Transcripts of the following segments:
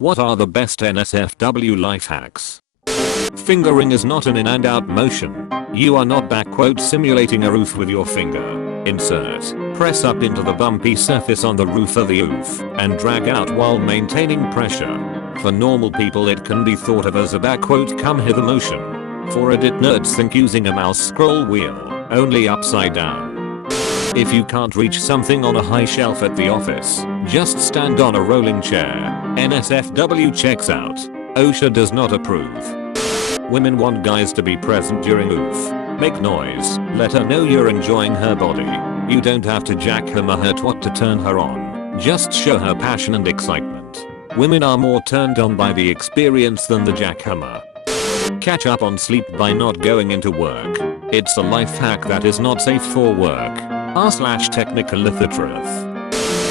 What are the best NSFW life hacks? Fingering is not an in and out motion. You are not simulating a roof with your finger. Insert. Press up into the bumpy surface on the roof of the oof and drag out while maintaining pressure. For normal people it can be thought of as a come hither motion. For Reddit nerds think using a mouse scroll wheel, only upside down. If you can't reach something on a high shelf at the office, just stand on a rolling chair. NSFW checks out. OSHA does not approve. Women want guys to be present during oof. Make noise, let her know you're enjoying her body. You don't have to jackhammer her twat to turn her on. Just show her passion and excitement. Women are more turned on by the experience than the jackhammer. Catch up on sleep by not going into work. It's a life hack that is not safe for work. r/technical literature.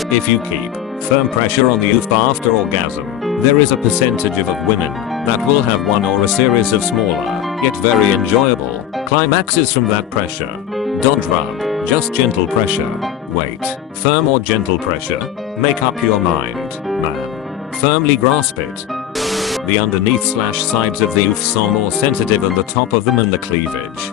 If you keep firm pressure on the oof after orgasm, there is a percentage of women that will have one or a series of smaller, yet very enjoyable, climaxes from that pressure. Don't rub, just gentle pressure. Wait, firm or gentle pressure? Make up your mind, man. Firmly grasp it. The underneath/sides of the oofs are more sensitive than the top of them and the cleavage.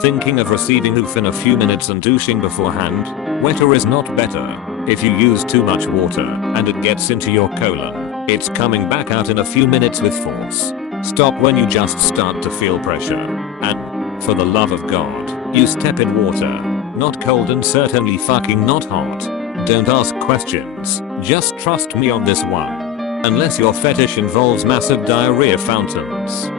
Thinking of receiving oof in a few minutes and douching beforehand? Wetter is not better. If you use too much water and it gets into your colon, it's coming back out in a few minutes with force. Stop when you just start to feel pressure. And, for the love of God, you step in water. Not cold and certainly fucking not hot. Don't ask questions, just trust me on this one. Unless your fetish involves massive diarrhea fountains.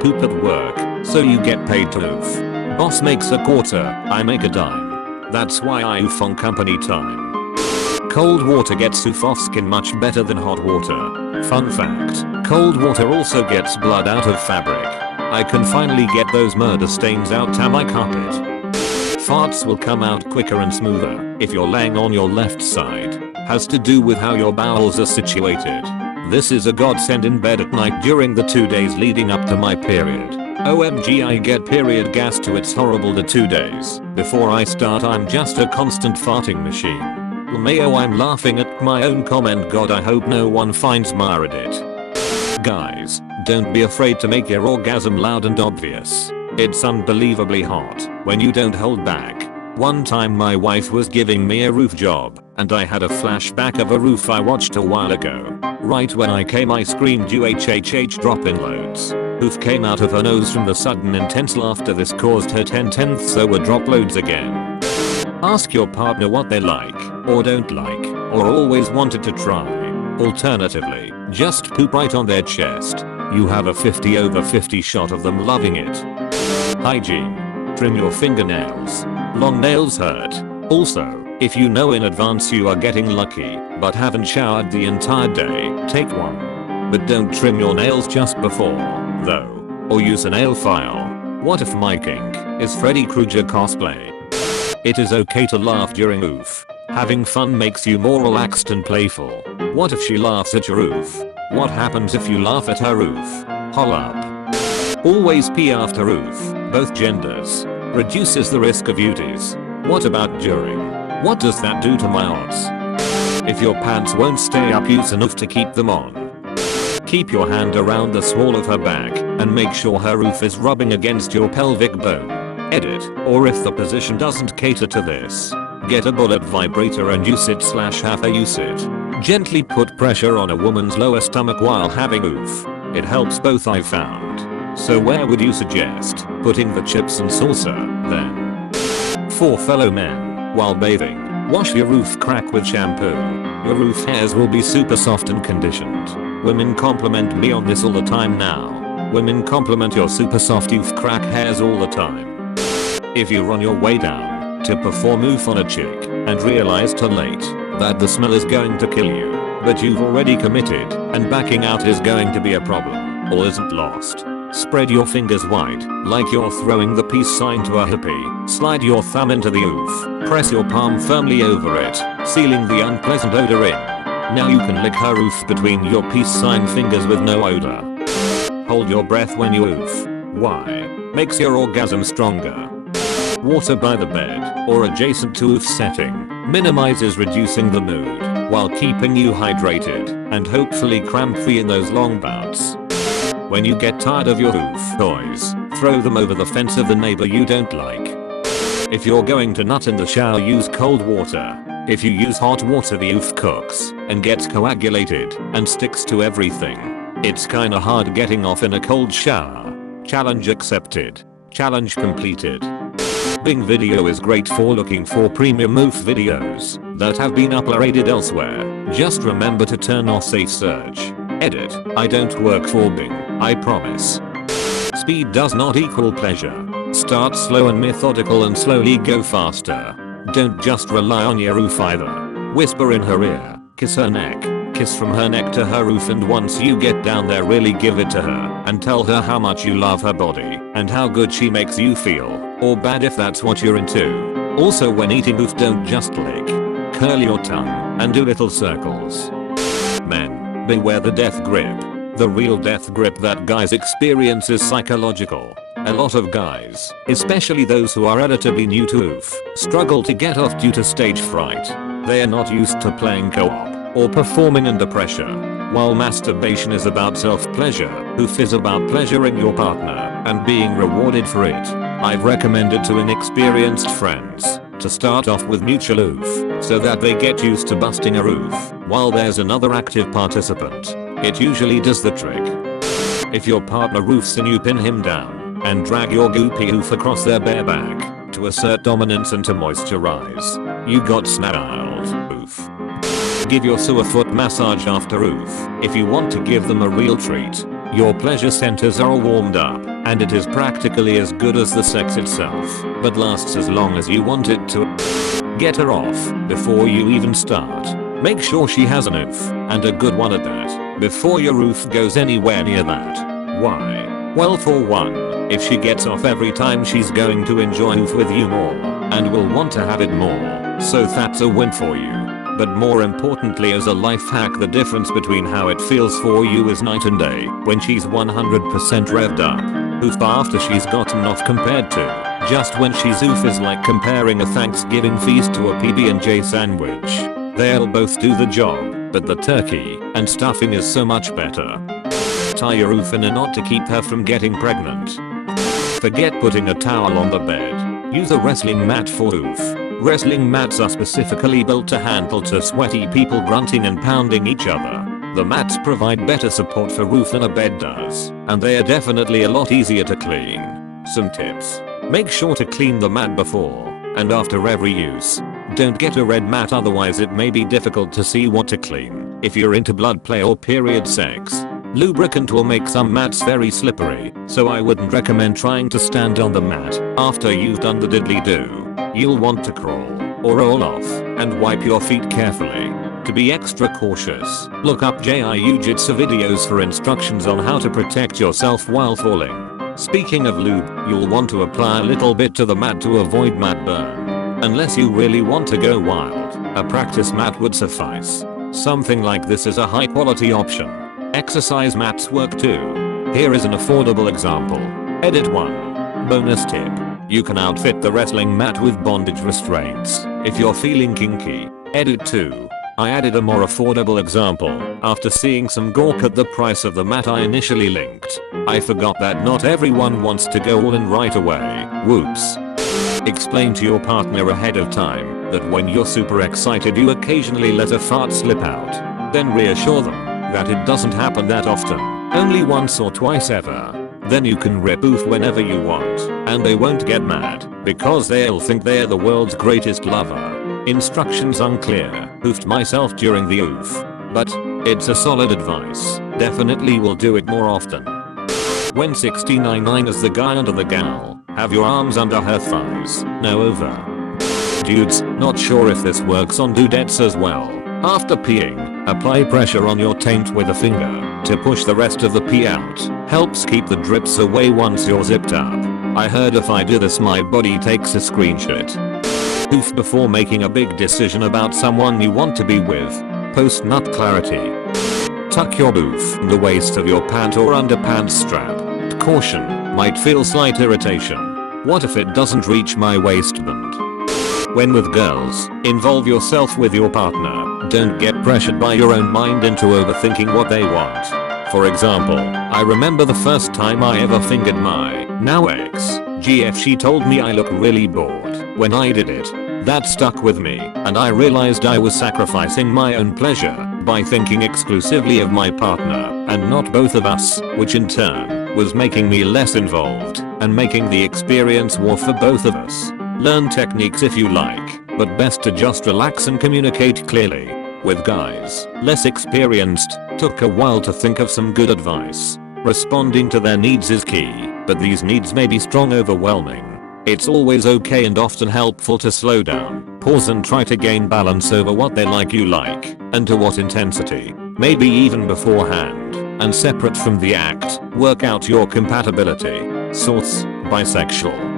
Poop at work, so you get paid to oof. Boss makes a quarter, I make a dime. That's why I oof on company time. Cold water gets oof off skin much better than hot water. Fun fact, cold water also gets blood out of fabric. I can finally get those murder stains out to my carpet. Farts will come out quicker and smoother if you're laying on your left side. Has to do with how your bowels are situated. This is a godsend in bed at night during the 2 days leading up to my period. OMG, I get period gas too, it's horrible. The 2 days before I start I'm just a constant farting machine. Mayo, I'm laughing at my own comment. God, I hope no one finds my Reddit. Guys, don't be afraid to make your orgasm loud and obvious. It's unbelievably hot when you don't hold back. One time my wife was giving me a roof job, and I had a flashback of a roof I watched a while ago. Right when I came I screamed UHHH, drop in loads. Oof came out of her nose from the sudden intense laughter. This caused her 10/10ths over drop loads again. Ask your partner what they like, or don't like, or always wanted to try. Alternatively, just poop right on their chest. You have a 50/50 shot of them loving it. Hygiene. Trim your fingernails. Long nails hurt. Also, if you know in advance you are getting lucky, but haven't showered the entire day, take one. But don't trim your nails just before, though. Or use a nail file. What if my kink is Freddy Krueger cosplay? It is okay to laugh during oof. Having fun makes you more relaxed and playful. What if she laughs at your oof? What happens if you laugh at her oof? Hol up. Always pee after oof, both genders. Reduces the risk of UTIs. What about during? What does that do to my odds? If your pants won't stay up, use an oof to keep them on. Keep your hand around the small of her back and make sure her oof is rubbing against your pelvic bone. Edit, or if the position doesn't cater to this, get a bullet vibrator and use it/have her use it. Gently put pressure on a woman's lower stomach while having oof. It helps both, I've found. So where would you suggest putting the chips and salsa, then? For fellow men, while bathing, wash your roof crack with shampoo. Your roof hairs will be super soft and conditioned. Women compliment me on this all the time now. Women compliment your super soft roof crack hairs all the time. If you run your way down to perform oof on a chick and realize too late that the smell is going to kill you, but you've already committed and backing out is going to be a problem, all isn't lost. Spread your fingers wide, like you're throwing the peace sign to a hippie. Slide your thumb into the oof. Press your palm firmly over it, sealing the unpleasant odor in. Now you can lick her oof between your peace sign fingers with no odor. Hold your breath when you oof. Why? Makes your orgasm stronger. Water by the bed, or adjacent to oof setting, minimizes reducing the mood, while keeping you hydrated and hopefully cramp free in those long bouts. When you get tired of your oof toys, throw them over the fence of the neighbor you don't like. If you're going to nut in the shower, use cold water. If you use hot water, the oof cooks and gets coagulated and sticks to everything. It's kinda hard getting off in a cold shower. Challenge accepted. Challenge completed. Bing Video is great for looking for premium oof videos that have been uploaded elsewhere. Just remember to turn off safe search. Edit. I don't work for Bing, I promise. Speed does not equal pleasure. Start slow and methodical and slowly go faster. Don't just rely on your oof either. Whisper in her ear, kiss her neck, kiss from her neck to her oof, and once you get down there, really give it to her and tell her how much you love her body and how good she makes you feel, or bad if that's what you're into. Also, when eating oof, don't just lick. Curl your tongue and do little circles. Men, beware the death grip. The real death grip that guys experience is psychological. A lot of guys, especially those who are relatively new to oof, struggle to get off due to stage fright. They are not used to playing co-op or performing under pressure. While masturbation is about self-pleasure, oof is about pleasuring your partner and being rewarded for it. I've recommended to inexperienced friends to start off with mutual oof so that they get used to busting a oof while there's another active participant. It usually does the trick. If your partner oofs and you pin him down and drag your goopy oof across their bare back to assert dominance and to moisturize, you got snarled oof. Give your sewer foot massage after oof if you want to give them a real treat. Your pleasure centers are all warmed up and it is practically as good as the sex itself, but lasts as long as you want it to. Get her off before you even start. Make sure she has an oof, and a good one at that, before your oof goes anywhere near that. Why? Well, for one, if she gets off every time, she's going to enjoy oof with you more and will want to have it more, so that's a win for you. But more importantly, as a life hack, the difference between how it feels for you is night and day when she's 100% revved up. Oof after she's gotten off compared to just when she's oof is like comparing a Thanksgiving feast to a PB&J sandwich. They'll both do the job, but the turkey and stuffing is so much better. Tie your oof in a knot to keep her from getting pregnant. Forget putting a towel on the bed. Use a wrestling mat for oof. Wrestling mats are specifically built to handle two sweaty people grunting and pounding each other. The mats provide better support for oof than a bed does, and they are definitely a lot easier to clean. Some tips. Make sure to clean the mat before and after every use. Don't get a red mat, otherwise it may be difficult to see what to clean. If you're into blood play or period sex, lubricant will make some mats very slippery, so I wouldn't recommend trying to stand on the mat after you've done the diddly-do. You'll want to crawl or roll off and wipe your feet carefully. To be extra cautious, look up jiu-jitsu videos for instructions on how to protect yourself while falling. Speaking of lube, you'll want to apply a little bit to the mat to avoid mat burn. Unless you really want to go wild, a practice mat would suffice. Something like this is a high quality option. Exercise mats work too. Here is an affordable example. Edit 1. Bonus tip. You can outfit the wrestling mat with bondage restraints if you're feeling kinky. Edit 2. I added a more affordable example after seeing some gawk at the price of the mat I initially linked. I forgot that not everyone wants to go all in right away. Whoops. Explain to your partner ahead of time that when you're super excited you occasionally let a fart slip out. Then reassure them that it doesn't happen that often, only once or twice ever. Then you can rip oof whenever you want, and they won't get mad because they'll think they're the world's greatest lover. Instructions unclear. Oofed myself during the oof, but it's a solid advice. Definitely will do it more often. When 69 is the guy under the gal, have your arms under her thighs, no over. Dudes, not sure if this works on dudettes as well. After peeing, apply pressure on your taint with a finger to push the rest of the pee out. Helps keep the drips away once you're zipped up. I heard if I do this my body takes a screenshot. Oof before making a big decision about someone you want to be with. Post nut clarity. Tuck your oof in the waist of your pant or underpants strap. Caution, might feel slight irritation. What if it doesn't reach my waistband? When with girls, involve yourself with your partner. don't get pressured by your own mind into overthinking what they want. For example, I remember the first time I ever fingered my now ex. She told me I look really bored when I did it. That stuck with me, and I realized I was sacrificing my own pleasure by thinking exclusively of my partner and not both of us, which in turn was making me less involved and making the experience war for both of us. Learn techniques if you like, but best to just relax and communicate clearly. With guys less experienced, took a while to think of some good advice. Responding to their needs is key, but these needs may be strong overwhelming. It's always okay and often helpful to slow down, pause and try to gain balance over what they like you like, and to what intensity, maybe even beforehand, and separate from the act, work out your compatibility. Source: bisexual.